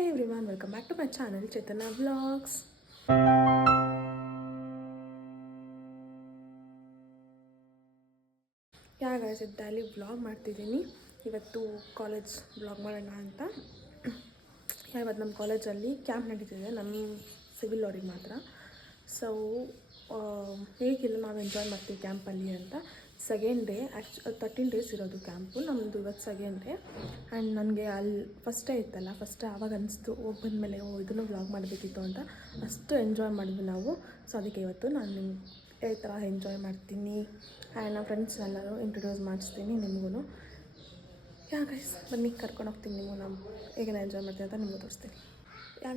Hey everyone, welcome back to my channel Chaitanya Vlogs. Guys daily vlog ಮಾಡ್ತಿದ್ದೀನಿ. ಇವತ್ತು college vlog ಮಾಡೋಣ ಅಂತ. ಇವತ್ತು ನಮ್ಮ ಕಾಲೇಜಲ್ಲಿ ಕ್ಯಾಂಪ್ ನಡೀತಿದೆ, ನಮ್ಮ ಸಿವಿಲ್ ಅವ್ರಿಗೆ ಮಾತ್ರ. ಸೊ ಹೇಗಿಲ್ಲ ನಾವು ಎಂಜಾಯ್ ಮಾಡ್ತೀವಿ ಕ್ಯಾಂಪಲ್ಲಿ ಅಂತ. ಸೆಕೆಂಡ್ ಡೇ 13 ಡೇಸ್ ಇರೋದು ಕ್ಯಾಂಪು ನಮ್ಮದು. ಇವತ್ತು ಸೆಕೆಂಡ್ ಡೇ ಆ್ಯಂಡ್ ನನಗೆ ಅಲ್ಲಿ ಫಸ್ಟ್ ಡೇ ಇತ್ತಲ್ಲ, ಫಸ್ಟ್ ಆವಾಗ ಅನಿಸ್ತು ಹೋಗಿ ಬಂದಮೇಲೆ ಇದನ್ನು ವ್ಲಾಗ್ ಮಾಡಬೇಕಿತ್ತು ಅಂತ. ಅಷ್ಟು ಎಂಜಾಯ್ ಮಾಡಿದ್ವಿ ನಾವು. ಸೊ ಅದಕ್ಕೆ ಇವತ್ತು ನಾನು ನಿಮ್ಗೆ ಈ ಥರ ಎಂಜಾಯ್ ಮಾಡ್ತೀನಿ ಆ್ಯಂಡ್ ನಮ್ಮ ಫ್ರೆಂಡ್ಸ್ ಎಲ್ಲರೂ ಇಂಟ್ರೊಡ್ಯೂಸ್ ಮಾಡಿಸ್ತೀನಿ ನಿಮಗೂ. ಗೈಸ್ ಬನ್ನಿ ಕರ್ಕೊಂಡು ಹೋಗ್ತೀನಿ ನೀವು. ನಾವು ಹೇಗೆಲ್ಲ ಎಂಜಾಯ್ ಮಾಡ್ತೀನಿ ಅಂತ ನಿಮಗೂ ತೋರಿಸ್ತೀನಿ.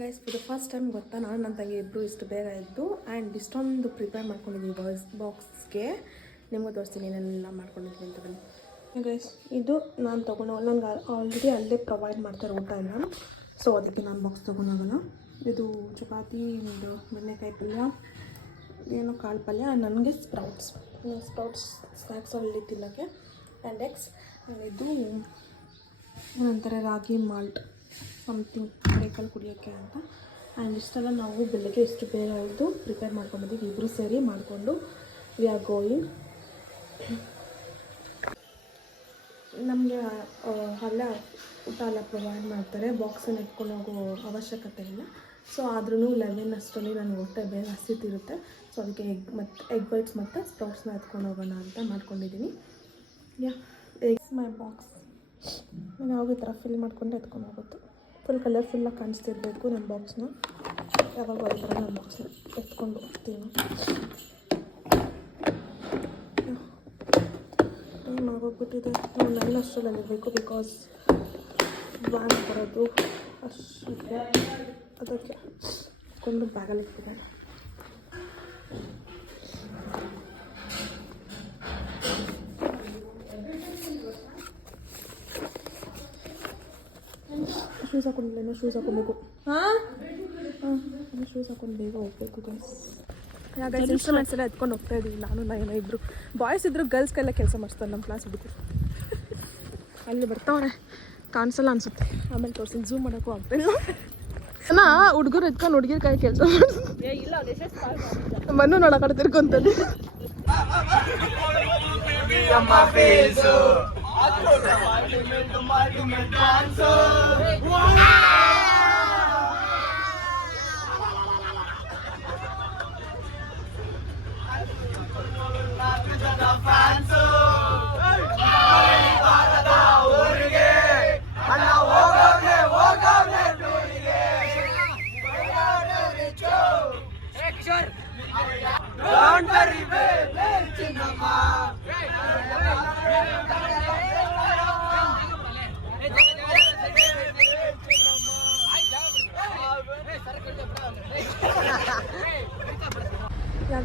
ಗೈಸ್ ಇದು ಫಸ್ಟ್ ಟೈಮ್ ಗೊತ್ತಾ, ನಾನು ನನ್ನ ತಂಗಿ ಇಬ್ಬರು ಇಷ್ಟು ಬೇಗ ಇದ್ದು ಆ್ಯಂಡ್ ಇಷ್ಟೊಂದು ಪ್ರಿಪೇರ್ ಮಾಡ್ಕೊಂಡಿದ್ದೀವಿ ಬಾಕ್ಸ್ಗೆ. ನಿಮಗೂ ತೋರಿಸ್ತೀನಿ ಏನೆಲ್ಲ ಮಾಡ್ಕೊಂಡಿದ್ವಿ ಅಂತ ಬನ್ನಿ. ಗೈಸ್ ಇದು ನಾನು ತೊಗೊಂಡು ನನಗೆ ಆಲ್ರೆಡಿ ಅಲ್ಲೇ ಪ್ರೊವೈಡ್ ಮಾಡ್ತಾರೆ ಊಟ ಎಲ್ಲ. ಸೊ ಅದಕ್ಕೆ ನಾನು ಬಾಕ್ಸ್ ತೊಗೊಂಡೋಗಲ್ಲ. ಇದು ಚಪಾತಿ ಒಂದು ಬೆಣ್ಣೆಕಾಯಿ ಪಲ್ಯ, ಏನೋ ಕಾಳು ಪಲ್ಯ, ನನಗೆ ಸ್ಪ್ರೌಟ್ಸ್ ಸ್ನ್ಯಾಕ್ಸ್ ಅಲ್ಲಿ ತಿನ್ನೋಕ್ಕೆ ಆ್ಯಂಡ್ ಎಗ್ಸ್. ಇದು ಏನಂತಾರೆ ರಾಗಿ ಮಾಲ್ಟ್ ಸಮಥಿಂಗ್ ಬ್ರೇಕಲ್ಲಿ ಕುಡಿಯೋಕ್ಕೆ ಅಂತ. ಆ್ಯಂಡ್ ಇಷ್ಟೆಲ್ಲ ನಾವು ಬೆಳಗ್ಗೆ ಎಷ್ಟು ಬೇಗ ಇದ್ದು ಪ್ರಿಪೇರ್ ಮಾಡ್ಕೊಂಡಿದ್ದೀವಿ, ಇಬ್ಬರು ಸೇರಿ ಮಾಡಿಕೊಂಡು ವಿ ಆರ್ ಗೋಯಿಂಗ್. ನಮಗೆ ಅಲ್ಲೇ ಊಟ ಎಲ್ಲ ಪ್ರೊವೈಡ್ ಮಾಡ್ತಾರೆ, ಬಾಕ್ಸನ್ನು ಎತ್ಕೊಂಡು ಹೋಗೋ ಅವಶ್ಯಕತೆ ಇಲ್ಲ. ಸೊ ಆದ್ರೂ 11 ಅಷ್ಟರಲ್ಲಿ ನನಗೆ ಹೊಟ್ಟೆ ಬೇಗ ಹಸಿತಿರುತ್ತೆ. ಸೊ ಅದಕ್ಕೆ ಎಗ್ ವೈಟ್ಸ್ ಮತ್ತು ಸ್ಪ್ರೌಟ್ಸ್ನ ಎತ್ಕೊಂಡು ಹೋಗೋಣ ಅಂತ ಮಾಡ್ಕೊಂಡಿದ್ದೀನಿ. ಎಗ್ಸ್ ಮೈ ಬಾಕ್ಸ್ ನಾನು ಯಾವಾಗ ಈ ಥರ ಫಿಲ್ ಮಾಡ್ಕೊಂಡು ಎತ್ಕೊಂಡು ಹೋಗುತ್ತೆ. ಫುಲ್ ಕಲರ್ಫುಲ್ಲಾಗಿ ಕಾಣಿಸ್ತಿರ್ಬೇಕು ನನ್ನ ಬಾಕ್ಸ್ನ. ಯಾವಾಗ ಈ ಥರ ನನ್ನ ಬಾಕ್ಸ್ನ ಎತ್ಕೊಂಡು ಹೋಗ್ತೀನಿ. ಟೈಮ್ ಆಗೋಗ್ಬಿಟ್ಟಿದೆ. ನಾವು 9 ಅಷ್ಟರಲ್ಲಿರಬೇಕು, ಬಿಕಾಸ್ ವ್ಯಾನ್ ಬರೋದು ಅಷ್ಟೇ. ಅದಕ್ಕೆ ಕೊಂಡು ಬ್ಯಾಗಲ್ಲಿ ಇಟ್ಟಿದ್ದಾರೆ. ಶೂಸ್ ಹಾಕೊಂಡಿಲ್ಲ, ಶೂಸ್ ಹಾಕೊಬೇಕು. ಶೂಸ್ ಹಾಕೊಂಡು ಬೇಗ ಹೋಗ್ಬೇಕು ಗೈಸ್. ಇನ್ಸ್ಟ್ರೂಮೆಂಟ್ಸ್ ಎಲ್ಲ ಎತ್ಕೊಂಡು ಹೋಗ್ತಾ ಇದ್ದೀವಿ ನಾನು ಇಬ್ಬರು. ಬಾಯ್ಸ್ ಇದ್ರು ಗರ್ಲ್ಸ್ ಕೈಲ್ಲ ಕೆಲಸ ಮಾಡಿಸ್ತಾರೆ ನಮ್ಮ ಕ್ಲಾಸ್ ಹುಡುಗರು. ಅಲ್ಲಿ ಬರ್ತಾವ್ರೆ, ಕಾಣಿಸಲ್ಲ ಅನ್ಸುತ್ತೆ, ಆಮೇಲೆ ತೋರಿಸ್ತೀನಿ. ಝೂಮ್ ಮಾಡೋಕ್ಕೂ ಆಗ್ತಿಲ್ಲ. ಹುಡುಗರು ಎತ್ಕೊಂಡು ಹುಡುಗಿರ ಕೈ ಕೆಲಸ ಮಣ್ಣು ನೋಡ ಕಡೆ ತಿರ್ಕೊಂತದ್ದು.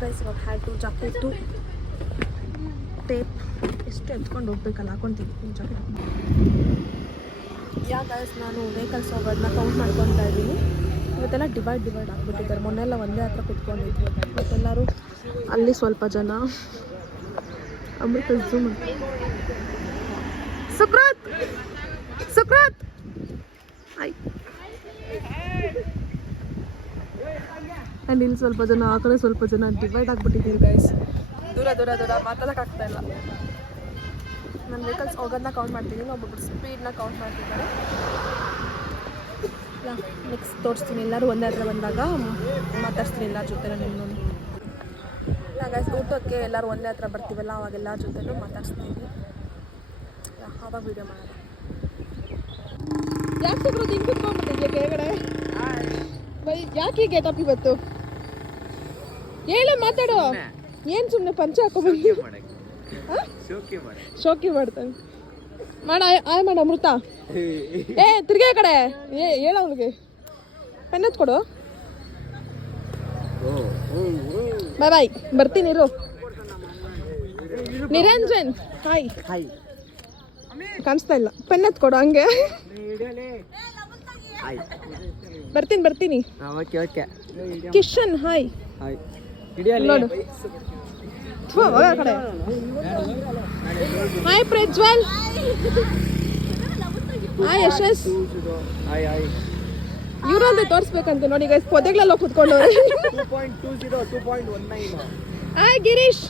ಗೈಸ್ ಇವಾಗ ಹ್ಯಾಟು, ಜಾಕೆಟು, ಟೇಪ್ ಎಷ್ಟು ಎತ್ಕೊಂಡು ಹೋಗ್ಬೇಕಲ್ಲ, ಹಾಕೊತೀನಿ ಜಾಕೆಟ್. ಗೈಸ್ ನಾನು ವೆಹಿಕಲ್ಸ್ ಹೋಗೋದನ್ನ ಕೌಂಟ್ ಮಾಡ್ಕೊತಾ ಇದ್ದೀನಿ. ಇವತ್ತೆಲ್ಲ ಡಿವೈಡ್ ಆಗಿಬಿಟ್ಟಿದ್ದಾರೆ. ಮೊನ್ನೆಲ್ಲ ಒಂದೇ ಹತ್ರ ಕುತ್ಕೊಂಡಿದ್ವಿ, ಇವತ್ತೆಲ್ಲರೂ ಅಲ್ಲಿ ಸ್ವಲ್ಪ ಜನ. ಅಮೃತ ಝೂಮ್ ಸುಕ್ರಾತ್ ಆಯ್. ಆ್ಯಂಡ್ ಇಲ್ಲಿ ಸ್ವಲ್ಪ ಜನ, ಆ ಕಡೆ ಸ್ವಲ್ಪ ಜನ, ಡಿವೈಡ್ ಆಗಿಬಿಟ್ಟಿದ್ದೀವಿ ಗೈಸ್. ದೂರ ಮಾತಾಡೋಕ್ಕಾಗ್ತಾ ಇಲ್ಲ. ನಾನು ವೆಹಿಕಲ್ಸ್ ಹೋಗೋದನ್ನ ಕೌಂಟ್ ಮಾಡ್ತೀನಿ, ಒಬ್ಬೊಬ್ಬರು ಸ್ಪೀಡ್ನ ಕೌಂಟ್ ಮಾಡ್ತಿದ್ದಾರೆ. ನೆಕ್ಸ್ಟ್ ತೋರಿಸ್ತೀನಿ. ಎಲ್ಲರೂ ಒಂದೇ ಹತ್ರ ಬಂದಾಗ ಮಾತಾಡ್ತೀನಿ ಎಲ್ಲರ ಜೊತೆ. ನಿಮ್ಮನ್ನು ಗೈಸ್ ಊಟಕ್ಕೆ ಎಲ್ಲರೂ ಒಂದೇ ಹತ್ರ ಬರ್ತೀವಲ್ಲ, ಅವಾಗ ಎಲ್ಲರ ಜೊತೆನೂ ಮಾತಾಡ್ಸ್ತೀನಿ. ಆವಾಗ ವೀಡಿಯೋ ಮಾಡೋಣ. ಯಾಕೆ ಸಿಗ್ರೋದು ಹಿಂಗೆ ಕುತ್ಕೊಂಡ್ಬಿಟ್ಟಿದ್ಯಾ ಕೆಳಗಡೆ? ಯಾಕೆ ಈ ಗೆಟಪ್ ಇವತ್ತು? ಹೇಳ ಮಾತಾಡು. ಏನು ಸುಮ್ಮನೆ ಪಂಚೆ ಹಾಕೊಂಡ್ಬಂದು ಶೋಕಿ ಮಾಡ್ತಾನೆ. ಆಯ್ ಮಾಡ ಅಮೃತ. ತಿರ್ಗೇ ಕಡೆ ಹೇಳ ಅವನಿಗೆ ಪೆನ್ ಕೊಡು. ಬಾಯ್ ಬರ್ತೀನಿ ಇರು. ನಿರಂಜನ್ ಹಾಯ್. ಕಾಣಿಸ್ತಾ ಇಲ್ಲ, ಪೆನ್ ಕೊಡು ಹಂಗೆ. ಬರ್ತೀನಿ. ಕಿಶನ್ ಹಾಯ್. ನೋಡು ಹಾಯ್ ಪ್ರಜ್ವಲ್. ಹಾಯ್ ಯಶಸ್. ಇವ್ರಂದ್ರೆ ತೋರಿಸ್ಬೇಕಂತ ನೋಡಿ ಗೈಸ್ ಪೊದೆಗಳೆಲ್ಲ ಕುತ್ಕೊಂಡವ್ರೆ 2.20 2.19 ಹಾಯ್ ಗಿರೀಶ್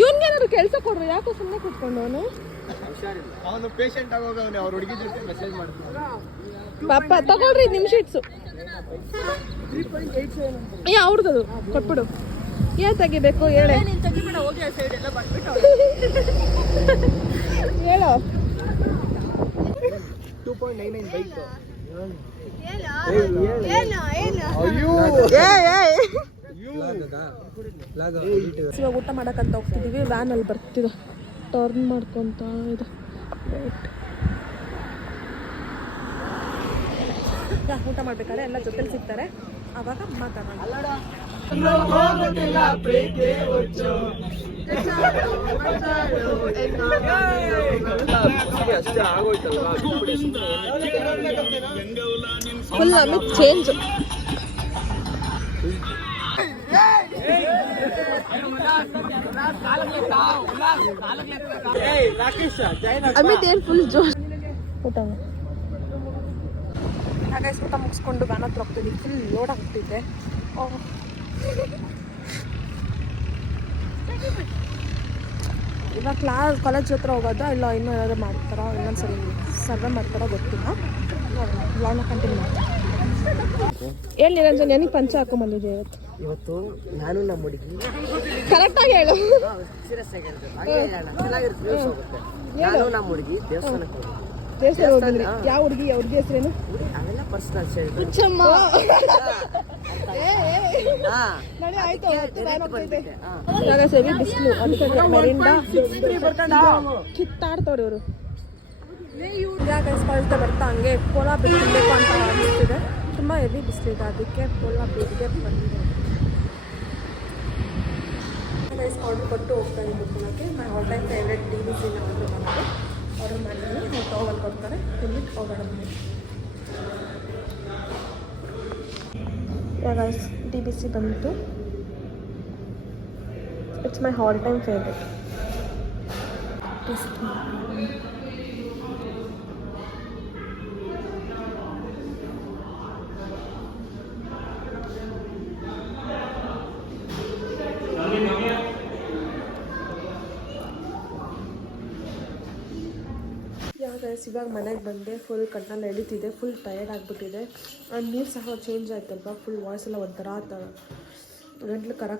ಇವನ್ಗೇನಾದ್ರು ಕೆಲಸ ಕೊಡ್ರು ಯಾಕೋ ಸುಮ್ಮನೆ ಕುತ್ಕೊಂಡವನು ಅವನು ಪೇಷಂಟ್ ಆಗೋಗವನೆ ಅವ್ರ ಹುಡುಗಿ ಜೊತೆ ಮೆಸೇಜ್ ಮಾಡ್ತಾನೆ ಪಾಪ ತಗೊಳ್ರಿ ನಿಮ್ ಶೀಟ್ಸು ಏ ಅವ್ರದ್ದು ಕೊಟ್ಬಿಡು ಏನ್ ತೆಗಿಬೇಕು ಹೇಳೆ ಹೇಳೋ 2.99 ಬೈಕ್ ಇವಾಗ ಊಟ ಮಾಡಕ್ಕಂತ ಹೋಗ್ತಿದೀವಿ ವ್ಯಾನ್ ಅಲ್ಲಿ ಬರ್ತಿದೆ ಟರ್ನ್ ಮಾಡ್ಕೊಂತ ಇದೆ ಊಟ ಮಾಡ್ಬೇಕಾದ್ರೆ ಎಲ್ಲ ಜೊತೆಲಿ ಸಿಗ್ತಾರೆ ಅವಾಗ ಮಾತಾಡೋಣ ಫುಲ್ ಅಮಿತ್ ಚೇಂಜ್ ಅಮಿತ್ ಏನ್ ಫುಲ್ ಜೋಶ್ ಊಟ ಹಾಗೆ ಊಟ ಮುಗಿಸ್ಕೊಂಡು ವ್ಯಾನ್ ಹತ್ರ ಹೋಗ್ತಿದ್ವಿ ಫುಲ್ ಲೋಡ್ ಆಗ್ತಿದ್ದೆ ಇವಾಗ ಕಾಲೇಜ್ ಹತ್ರ ಹೋಗೋದು ಇಲ್ಲ ಇನ್ನೂ ಏನಾದ್ರು ಮಾಡ್ತಾರೋ ಇನ್ನೊಂದ್ಸರಿ ಸರ್ವೆ ಮಾಡ್ತಾರೋ ಗೊತ್ತಿಲ್ಲ ವ್ಲಾಗ್ನ ಕಂಟಿನ್ಯೂ ಮಾಡ್ತಾರೆ ಹೇಳಿ ನಿರಂಜನ್ ನನಗೆ ಪಂಚ ಹಾಕೊಂಬಂದಿದ್ದೆ ಇವತ್ತು ನಾನು ನಮ್ಮ ಹುಡುಗಿ ಕರೆಕ್ಟಾಗಿ ಹೇಳು ಸೀರಿಯಸ್ ಆಗಿ ಚೆನ್ನಾಗಿರುತ್ತೆ ನಾನು ನಮ್ಮ ಹುಡುಗಿ ದೇವಸ್ಥಾನಕ್ಕೆ ಹೋಗಿ ದೇವಸ್ಥಾನ ಹೋಗಿದ್ರಿ ಯಾವ ಹುಡುಗಿ ಹೆಸರೇನು ಅವೆಲ್ಲ ಪರ್ಸನಲ್ ಇವಾಗ ಸೆವಿ ಬಿಸಿಲು ಅದಕ್ಕೆ ಮರಿಂದ ಕಿತ್ತಾಡ್ತವ್ರಿ ಇವರು ಇವಾಗ ಸ್ಪರ್ಧೆ ಬರ್ತಾ ಹಂಗೆ ಕೋಲಾ ಬಿಡಬೇಕು ಅಂತ ಅನಿಸ್ತಿದೆ ತುಂಬ ಹೆವಿ ಬಿಸಿಲಿದೆ ಅದಕ್ಕೆ ಕೋಲಾ ಬೀದಿಗೆ ಬಂದಿದೆ ಆರ್ಡರ್ ಕೊಟ್ಟು ಹೋಗ್ತಾ ಇದ್ದು ಕೊಡೋಕ್ಕೆ my all time favourite DBC order ಮಾಡಿದ್ದೀನಿ ನಾವು ಟವಲ್ ಕೊಡ್ತಾರೆ ತಿನ್ಬಿಟ್ಟು ಹೋಗೋಣ ಇವಾಗ DBC ಬಂತು it's my all time favourite ಇವಾಗ ಮನೆಗೆ ಬಂದೆ ಫುಲ್ ಕಣ್ಣಲ್ಲಿ ಎಳಿತಿದೆ ಫುಲ್ ಟಯರ್ಡ್ ಆಗಿಬಿಟ್ಟಿದೆ ಆ್ಯಂಡ್ ನೀರು ಸಹ ಚೇಂಜ್ ಆಯ್ತಲ್ವ ಫುಲ್ ವಾಯ್ಸ್ ಎಲ್ಲ ಒಂಥರ ಗಂಟ್ಲು ಕರ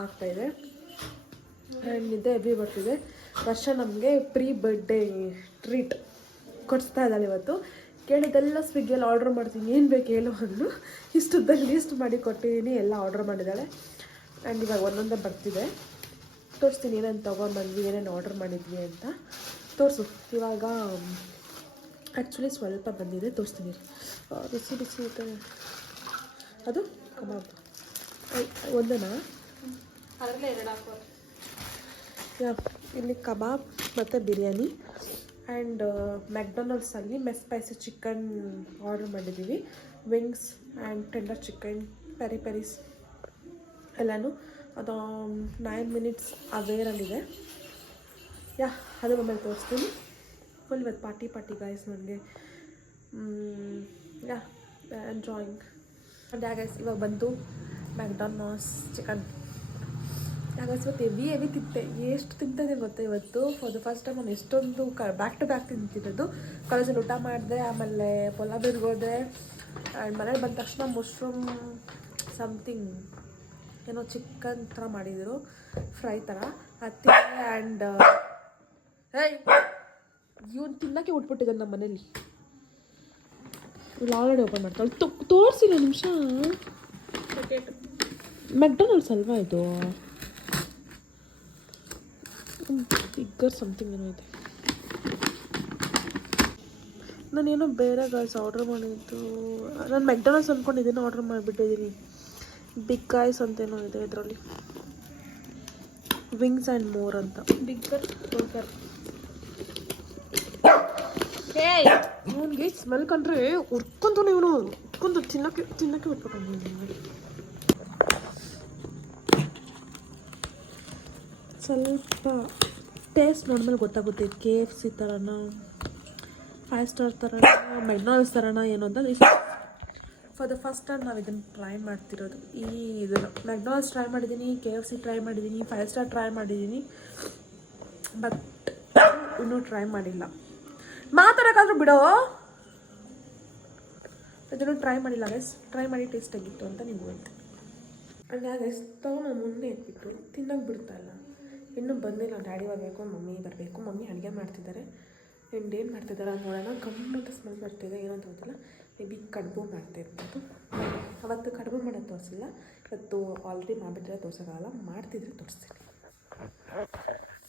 ಆಗ್ತಾಯಿದೆ ಆ್ಯಂಡ್ ನಿದ್ದೆ ಎಬ್ಬಿ ಬರ್ತಿದೆ ವರ್ಷ ನಮಗೆ ಪ್ರೀ ಬರ್ಡೇ ಟ್ರೀಟ್ ಕೊಡಿಸ್ತಾ ಇದ್ದಾಳೆ ಇವತ್ತು ಕೇಳಿದೆಲ್ಲ ಸ್ವಿಗ್ಗಿಯಲ್ಲಿ ಆರ್ಡ್ರ್ ಮಾಡ್ತೀನಿ ಏನು ಬೇಕು ಹೇಳು ಅಂದು ಇಷ್ಟುದ್ದಲ್ಲಿ ಲೀಸ್ಟ್ ಮಾಡಿ ಕೊಟ್ಟಿದ್ದೀನಿ ಎಲ್ಲ ಆರ್ಡ್ರ್ ಮಾಡಿದ್ದಾಳೆ ಆ್ಯಂಡ್ ಇವಾಗ ಒಂದೊಂದೇ ಬರ್ತಿದೆ ತೋರಿಸ್ತೀನಿ ಏನೇನು ತೊಗೊಂಡ್ಬಂದ್ವಿ ಏನೇನು ಆರ್ಡ್ರ್ ಮಾಡಿದ್ವಿ ಅಂತ ತೋರಿಸು ಇವಾಗ ಆ್ಯಕ್ಚುಲಿ ಸ್ವಲ್ಪ ಬಂದಿದೆ ತೋರಿಸ್ತೀನಿ ಬಿಸಿ ಬಿಸಿ ಇರುತ್ತೆ ಅದು ಕಬಾಬ್ ಒಂದೇನಾ ಅದರಲ್ಲೇ ಎರಡು ಹಾಕೋ ಇಲ್ಲಿ ಕಬಾಬ್ ಮತ್ತು ಬಿರಿಯಾನಿ ಆ್ಯಂಡ್ ಮ್ಯಾಕ್ಡೊನಾಲ್ಡ್ಸಲ್ಲಿ ಮೆಸ್ ಸ್ಪೈಸಿ ಚಿಕನ್ ಆರ್ಡರ್ ಮಾಡಿದ್ದೀವಿ ವಿಂಗ್ಸ್ ಆ್ಯಂಡ್ ಟೆಂಡರ್ ಚಿಕನ್ ಪೆರೀಸ್ ಎಲ್ಲನೂ ಅದು 9 ಮಿನಿಟ್ಸ್ ಅವೇರಲ್ಲಿದೆ ಅದು ಆಮೇಲೆ ತೋರಿಸ್ತೀನಿ ಫುಲ್ ಇವತ್ತು ಪಾರ್ಟಿ ಗೈಸ್ ನನಗೆ ಎಂಜಾಯಿಂಗ್ ಗೈಸ್ ಇವಾಗ ಬಂತು ಮ್ಯಾಕ್ಡೊನಾಲ್ಡ್ಸ್ ಚಿಕನ್ ಗೈಸ್ ಇವತ್ತು ಹೆವಿ ತಿಂತೆ ಎಷ್ಟು ತಿಂತಿದೆ ಗೊತ್ತಾ ಇವತ್ತು ಫಾರ್ ದ ಫಸ್ಟ್ ಟೈಮ್ ನಾನು ಎಷ್ಟೊಂದು ಬ್ಯಾಕ್ ಟು ಬ್ಯಾಕ್ ತಿಂತಿರೋದು ಕಾಲೇಜಲ್ಲಿ ಊಟ ಮಾಡಿದೆ ಆಮೇಲೆ ಪೊಲಾಬಿರ್ಗೆ ಹೋದೆ ಆ್ಯಂಡ್ ಮನೇಲಿ ಬಂದ ತಕ್ಷಣ ಮಶ್ರೂಮ್ ಸಮಥಿಂಗ್ ಏನೋ ಚಿಕನ್ ಥರ ಮಾಡಿದರು ಫ್ರೈ ಥರ ಅದು ಆ್ಯಂಡ್ ಇವನು ತಿನ್ನೋಕ್ಕೆ ಉಟ್ಬಿಟ್ಟಿದ್ದಾನೆ ನಮ್ಮ ಮನೇಲಿ ಇಲ್ಲಿ ಆಲ್ರೆಡಿ ಓಪನ್ ಮಾಡ್ತಾಳೆ ತೋರಿಸಿಲ್ಲ ನಿಮಿಷ ಮ್ಯಾಕ್ಡೊನಾಲ್ಡ್ಸ್ ಅಲ್ವಾ ಇದು ಬಿಗ್ಗರ್ ಸಮಥಿಂಗ್ ಏನೋ ಇದೆ ನಾನೇನೋ ಬೇರೆ ಗೈಸ್ ಆರ್ಡ್ರ್ ಮಾಡಿದ್ದು ನಾನು ಮ್ಯಾಕ್ಡೊನಾಲ್ಡ್ಸ್ ಅಂದ್ಕೊಂಡಿದ್ದೀನಿ ಆರ್ಡ್ರ್ ಮಾಡಿಬಿಟ್ಟಿದ್ದೀನಿ ಬಿಗ್ ಗೈಸ್ ಅಂತೇನೋ ಇದೆ ಇದರಲ್ಲಿ ವಿಂಗ್ಸ್ ಆ್ಯಂಡ್ ಮೋರ್ ಅಂತ ಬಿಗ್ಗರ್ ಬರ್ಗರ್ ಇವನಿಗೆ ಸ್ಮೆಲ್ ಕಂಡ್ರೆ ಉರ್ಕೊಂತಾನೆ ಇವನು ಉರ್ಕೊಂಡು ತಿನ್ನಕ್ಕೆ ಬಿಟ್ಬಿಟ್ಟು ಸ್ವಲ್ಪ ಟೇಸ್ಟ್ ನೋಡಿದ್ಮೇಲೆ ಗೊತ್ತಾಗುತ್ತೆ KFC ಥರನ 5 ಸ್ಟಾರ್ ಥರನ ಮೆಕ್ಡೊನಾಲ್ಡ್ಸ್ ಥರನ ಏನು ಅಂತ ಫಾರ್ ದ ಫಸ್ಟ್ ಟೈಮ್ ನಾವು ಇದನ್ನು ಟ್ರೈ ಮಾಡ್ತಿರೋದು. ಇದನ್ನು ಮೆಕ್ಡೊನಾಲ್ಡ್ಸ್ ಟ್ರೈ ಮಾಡಿದ್ದೀನಿ, KFC ಟ್ರೈ ಮಾಡಿದ್ದೀನಿ, 5 ಸ್ಟಾರ್ ಟ್ರೈ ಮಾಡಿದ್ದೀನಿ, ಬಟ್ ಇನ್ನೂ ಟ್ರೈ ಮಾಡಿಲ್ಲ. ಮಾತಾಡೋಕ್ಕಾದ್ರೂ ಬಿಡೋ. ಇದನ್ನು ಟ್ರೈ ಮಾಡಿಲ್ಲ ಗೈಸ್. ಟ್ರೈ ಮಾಡಿ ಟೇಸ್ಟ್ ಆಗಿತ್ತು ಅಂತ ನಿಮ್ಗೆ ಹೇಳ್ತೀನಿ. ಆ್ಯಂಡ್ ಗೈಸ್ ನಾನು ಮುಂದೆ ಇಟ್ಬಿಟ್ಟು ತಿನ್ನೋಕೆ ಬಿಡ್ತಾಯಿಲ್ಲ. ಇನ್ನೂ ಬಂದಿಲ್ಲ. ಡ್ಯಾಡಿ ಬರಬೇಕು, ಮಮ್ಮಿ ಬರಬೇಕು. ಮಮ್ಮಿ ಅಡುಗೆ ಮಾಡ್ತಿದ್ದಾರೆ. ಆ್ಯಂಡ್ ಏನು ಮಾಡ್ತಿದ್ದಾರೆ ಅಂತ ನೋಡೋಣ. ಗಮ್ಮಂತ ಸ್ಮೆಲ್ ಬರ್ತಿದೆ. ಏನಂತ ಗೊತ್ತಿಲ್ಲ. ಮೇ ಬಿ ಕಡುಬು ಮಾಡ್ತಿರ್ಬೋದು. ಅವತ್ತು ಕಡುಬು ಮಾಡೋದು ತೋರಿಸಿಲ್ಲ. ಇವತ್ತು ಆಲ್ರೆಡಿ ಮಾಡಿಬಿಟ್ರೆ ತೋರ್ಸೋಕ್ಕಾಗಲ್ಲ. ಮಾಡ್ತಿದ್ರೆ ತೋರಿಸ್ತೀನಿ.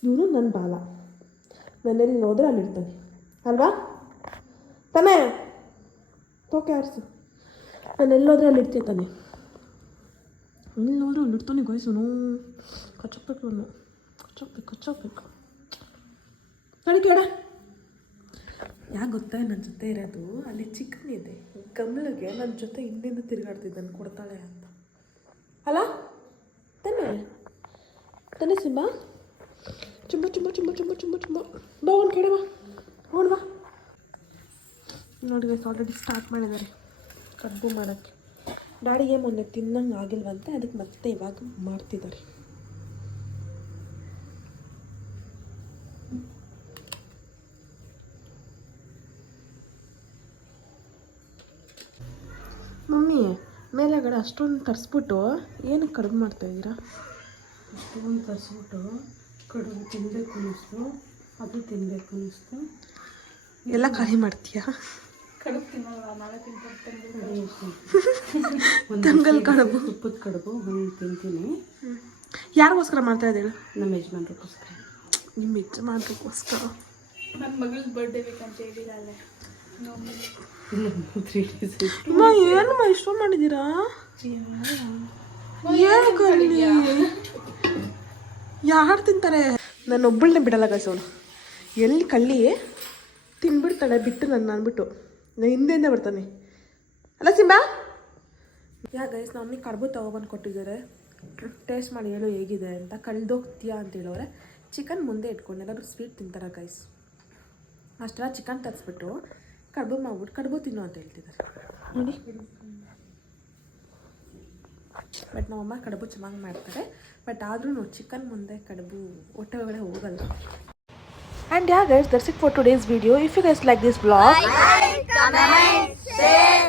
ಇವನು ನನ್ನ ಬಾಲ. ನನ್ನೆಲ್ಲಿ ನೋಡಿದ್ರೆ ಅಲ್ಲಿರ್ತಾನೆ ಅಲ್ವಾ ತಾನೇ? ತೋಕೆ ಆರಿಸು. ನಾನು ಎಲ್ಲೋದ್ರೆ ಅಲ್ಲಿ ಇರ್ತಿರ್ತಾನೆ. ಎಲ್ಲಿ ನೋಡ್ರೆ ಅಲ್ಲಿ ಇರ್ತಾನೆ ಗೋಯ್ಸುನು. ಕಚ್ಚೋಕ್ಬೇಕು ನಾನು. ಕಚ್ಚೋಕ್ಬೇಕು ತಡಿ ಕೇಳ. ಯಾಕೆ ಗೊತ್ತಾ ನನ್ನ ಜೊತೆ ಇರೋದು? ಅಲ್ಲಿ ಚಿಕನ್ ಇದೆ. ಕಮಲಿಗೆ ನನ್ನ ಜೊತೆ ಹಿಂದಿಂದ ತಿರುಗಾಡ್ತಿದ್ದಾನೆ ಕೊಡ್ತಾಳೆ ಅಂತ. ಅಲ್ಲ ತಾನೇ ಸಿಂಬಾ? ಚುಂಬ ಚುಂಬ ಚುಂಬ ಚುಂಬ ಚುಂಬ ಚುಂಬ ಬಾ ಒಂದು ಕಡೆ ಬಾ. ನೋಡು ಬಾ. ನೋಡಿ ಗೈಸ್ ಆಲ್ರೆಡಿ ಸ್ಟಾರ್ಟ್ ಮಾಡಿದ್ದಾರೆ ಕಡುಬು ಮಾಡೋಕ್ಕೆ. ಡ್ಯಾಡಿಗೆ ಮೊನ್ನೆ ತಿನ್ನಂಗೆ ಆಗಿಲ್ವಂತೆ, ಅದಕ್ಕೆ ಮತ್ತೆ ಇವಾಗ ಮಾಡ್ತಿದ್ದಾರೆ. ಮಮ್ಮಿ ಮೇಲೆಗಡೆ ಅಷ್ಟೊಂದು ತರಿಸ್ಬಿಟ್ಟು ಏನಕ್ಕೆ ಕಡುಬು ಮಾಡ್ತಾಯಿದ್ದೀರಾ? ಅಷ್ಟೊಂದು ತರಿಸ್ಬಿಟ್ಟು ಕಡುಬು ತಿನ್ನಬೇಕು ಅನ್ನಿಸ್ತು, ಅದು ತಿನ್ನಬೇಕು ಅನ್ನಿಸ್ತು. ಎಲ್ಲ ಖಾಲಿ ಮಾಡ್ತೀಯಾ? ತಂಗಲ್ ಕಡುಬು, ತುಪ್ಪದ ಕಡುಬು ಒಂದು ತಿಂತೀನಿ. ಯಾರಿಗೋಸ್ಕರ ಮಾಡ್ತಾ ಇದ್ದೇಳು? ನಮ್ಮ ಯಜಮಾನ್ರಿಗೋಸ್ಕರ. ನಿಮ್ಮ ಯಜಮಾನ್ರಿಗೋಸ್ಕರ? ನನ್ನ ಮಗಳ ಬರ್ಡೇ ಬೇಕಂತ ಹೇಳಿರಲ್ಲ. ಇಲ್ಲ 3 days ಅಮ್ಮ ಏನಮ್ಮ ಇಷ್ಟೊಂದು ಮಾಡಿದ್ದೀರಾ? ಏನು ಕಲ್ಲಿ ಯಾರು ತಿಂತಾರೆ? ನಾನು ಒಬ್ಬಳನ್ನೇ ಬಿಡಲ್ಲ ಗೈಸವಳು. ಎಲ್ಲಿ ಕಳ್ಳಿ ತಿನ್ಬಿಡ್ತಾಳೆ ಬಿಟ್ಟು ನನ್ನ ಅಂದ್ಬಿಟ್ಟು ಹಿಂದೆಯಿಂದ ಬರ್ತಾನೆ ಅಲ್ಲ ಸಿಂಬಾ? ಗೈಸ್ ನಮ್ಮ ಕಡುಬು ತೊಗೊಬಂದು ಕೊಟ್ಟಿದ್ದಾರೆ. ಟೇಸ್ಟ್ ಮಾಡಿ ಹೇಳು ಹೇಗಿದೆ ಅಂತ. ಕಳ್ದೋಗ್ತೀಯಾ ಅಂತ ಹೇಳೋರೆ. ಚಿಕನ್ ಮುಂದೆ ಇಟ್ಕೊಂಡು ಎಲ್ಲರೂ ಸ್ವೀಟ್ ತಿಂತಾರೆ ಗೈಸ್. ಅಷ್ಟೆಲ್ಲ ಚಿಕನ್ ತರಿಸ್ಬಿಟ್ಟು ಕಡುಬು ಮಾಡ್ಬಿಟ್ಟು ಕಡುಬು ತಿನ್ನು ಅಂತ ಹೇಳ್ತಿದ್ದಾರೆ ನೋಡಿ. ಬಟ್ ನಮ್ಮಮ್ಮ ಕಡುಬು ಚೆನ್ನಾಗಿ ಮಾಡ್ತಾರೆ. ಬಟ್ ಆದ್ರೂ ಚಿಕನ್ ಮುಂದೆ ಕಡುಬು ಹೊಟ್ಟೆ ಒಳಗಡೆ ಹೋಗಲ್ಲ. And yeah guys, that's it for today's video. If you guys like this vlog, like, comment, share